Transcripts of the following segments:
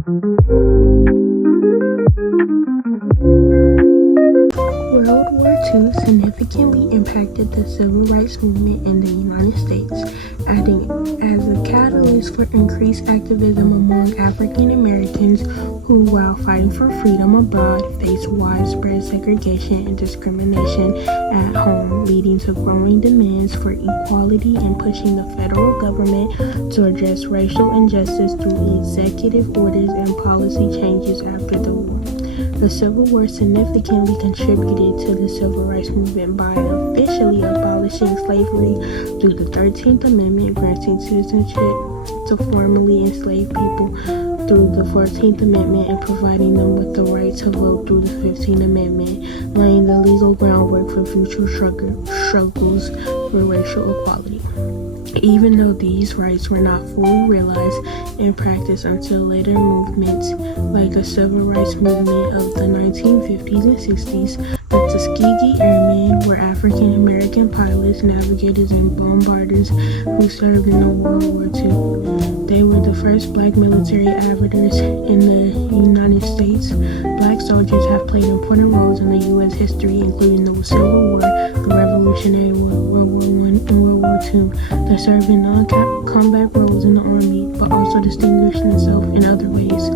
World War II significantly impacted the civil rights movement in the United States, acting as a catalyst for increased activism among African Americans who, while fighting for freedom abroad, faced widespread segregation and discrimination at home, leading to growing demands for equality and pushing the federal government to address racial injustice through executive orders and policy changes after the war. The Civil War significantly contributed to the civil rights movement by officially abolishing slavery through the 13th Amendment, granting citizenship to formerly enslaved people through the 14th Amendment, and providing them with the right to vote through the 15th Amendment, laying the legal groundwork for future struggles for racial equality. Even though these rights were not fully realized in practice until later movements like the civil rights movement of the 1950s and 60s, the Tuskegee Airmen were African American pilots, navigators, and bombarders who served in the World War II. They were the first black military aviators in the United States. Black soldiers have played important roles in the U.S. history, including the Civil War, the Revolutionary War, World War I, and World War II. They served in non-combat roles in the Army, but also distinguished themselves in other ways.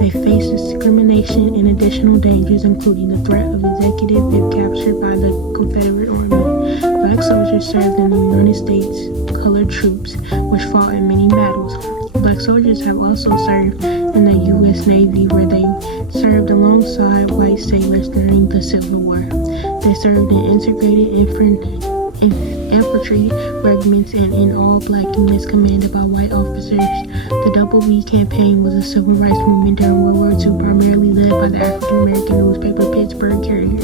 They faced discrimination and additional dangers, including the threat of executive if captured by the Confederate Army. Black soldiers served in the United States colored troops, which fought in many battles. Black soldiers have also served in the U.S. Navy, where they served alongside white sailors during the Civil War. They served in integrated infantry regiments and in all-black units commanded by white officers. The Double V Campaign was a civil rights movement during World War II, primarily led by the African-American newspaper Pittsburgh Courier,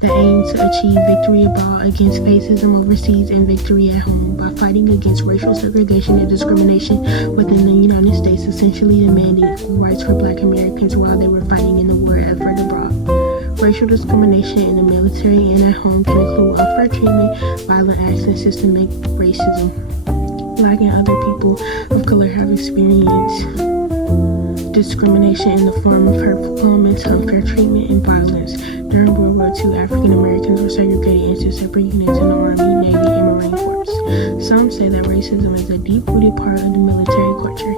that aimed to achieve victory abroad against racism overseas and victory at home by fighting against racial segregation and discrimination within the United States, essentially demanding equal rights for Black Americans while they were fighting in the war effort abroad. Racial discrimination in the military and at home can include unfair treatment, violent acts, and systemic racism. Black and other people of color have experienced discrimination in the form of hurtful comments, unfair treatment, and violence. During World War II, African Americans were segregated into separate units in the Army, Navy, and Marine Corps. Some say that racism is a deep-rooted part of the military culture.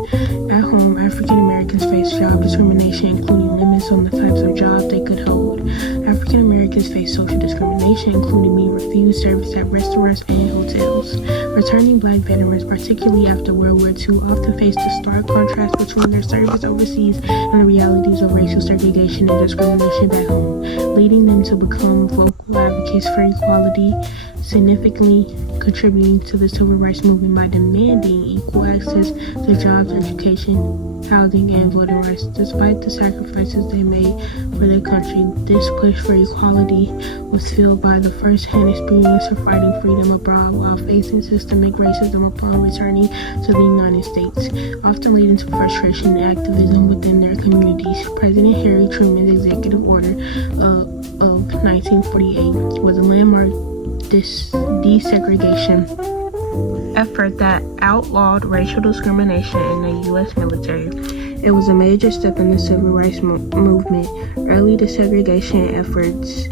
At home, African Americans face job discrimination, including limits on the types of jobs they could hold. African Americans face social discrimination, including being refused service at restaurants and hotels. Returning Black veterans, particularly after World War II, often face the stark contrast between their service overseas and the realities of racial segregation and discrimination back home, leading them to become vocal advocates for equality, significantly contributing to the civil rights movement by demanding equal access to jobs, education, housing, and voting rights. Despite the sacrifices they made for their country, this push for equality was fueled by the first-hand experience of fighting freedom abroad while facing systemic racism upon returning to the United States, often leading to frustration and activism within their communities. President Harry Truman's executive order of 1948 was a landmark desegregation effort that outlawed racial discrimination in the U.S. military. It was a major step in the civil rights movement. Early desegregation efforts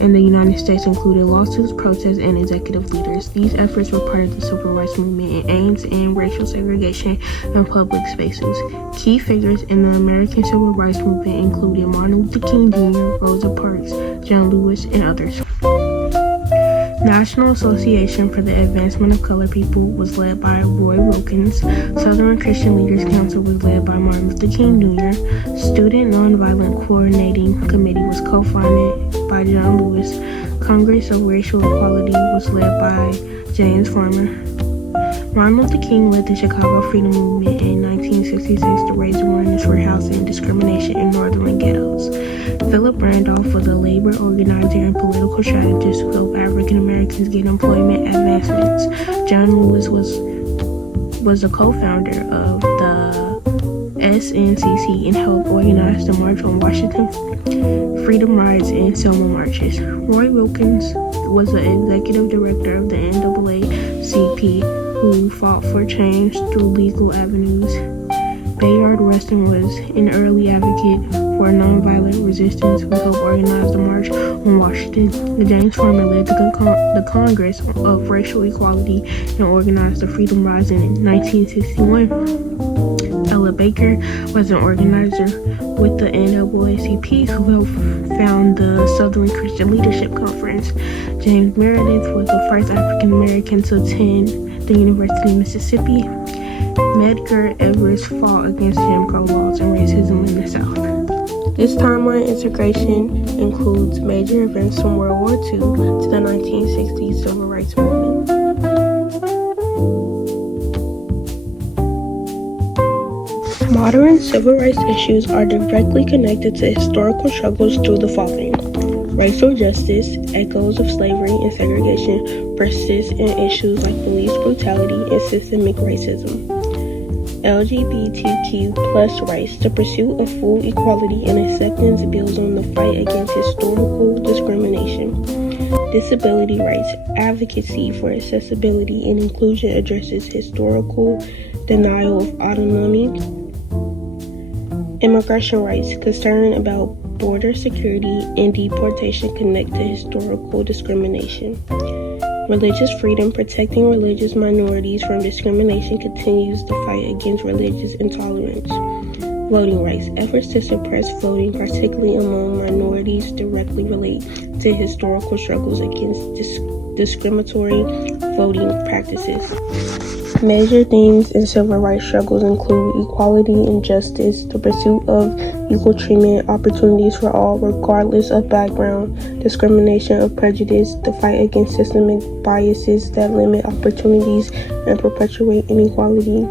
in the United States included lawsuits, protests, and executive leaders. These efforts were part of the civil rights movement and aims to end racial segregation in public spaces. Key figures in the American civil rights movement included Martin Luther King Jr., Rosa Parks, John Lewis, and others. National Association for the Advancement of Colored People was led by Roy Wilkins. Southern Christian Leaders Council was led by Martin Luther King Jr. Student Nonviolent Coordinating Committee was co-founded by John Lewis. Congress of Racial Equality was led by James Farmer. Martin Luther King led the Chicago Freedom Movement in 1966 to raise awareness for housing discrimination in northern ghettos. Philip Randolph was a labor organizer and political strategist who helped African Americans get employment advancements. John Lewis was a co-founder of the SNCC and helped organize the March on Washington, Freedom Rides, and Selma marches. Roy Wilkins was the executive director of the NAACP, who fought for change through legal avenues. Bayard Rustin was an early advocate for nonviolent resistance who helped organize the March on Washington. James Farmer led the Congress of Racial Equality and organized the Freedom Rising in 1961. Ella Baker was an organizer with the NAACP who helped found the Southern Christian Leadership Conference. James Meredith was the first African American to attend the University of Mississippi. Medgar Evers fought against Jim Crow laws and racism in the South. This timeline integration includes major events from World War II to the 1960s Civil Rights Movement. Modern civil rights issues are directly connected to historical struggles through the following. Racial justice, echoes of slavery and segregation persist in issues like police brutality and systemic racism. LGBTQ plus rights, the pursuit of full equality and acceptance builds on the fight against historical discrimination. Disability rights, advocacy for accessibility and inclusion addresses historical denial of autonomy. Immigration rights, concern about border security and deportation connect to historical discrimination. Religious freedom, protecting religious minorities from discrimination continues the fight against religious intolerance. Voting rights, efforts to suppress voting, particularly among minorities, directly relate to historical struggles against discriminatory voting practices. Major themes in civil rights struggles include equality and justice, the pursuit of equal treatment, opportunities for all, regardless of background, discrimination of prejudice, the fight against systemic biases that limit opportunities and perpetuate inequality,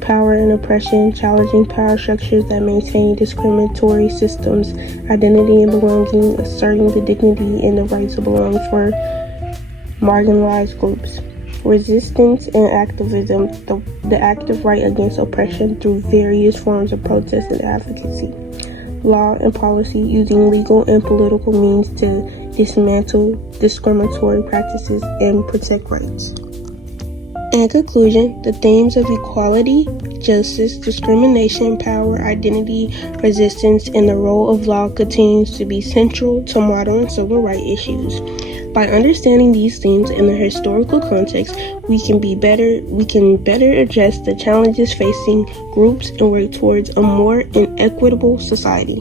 power and oppression, challenging power structures that maintain discriminatory systems, identity and belonging, asserting the dignity and the right to belong for marginalized groups. Resistance and activism, the active right against oppression through various forms of protest and advocacy. Law and policy, using legal and political means to dismantle discriminatory practices and protect rights. In conclusion, the themes of equality, justice, discrimination, power, identity, resistance, and the role of law continues to be central to modern civil rights issues. By understanding these themes in their historical context, we can better address the challenges facing groups and work towards a more equitable society.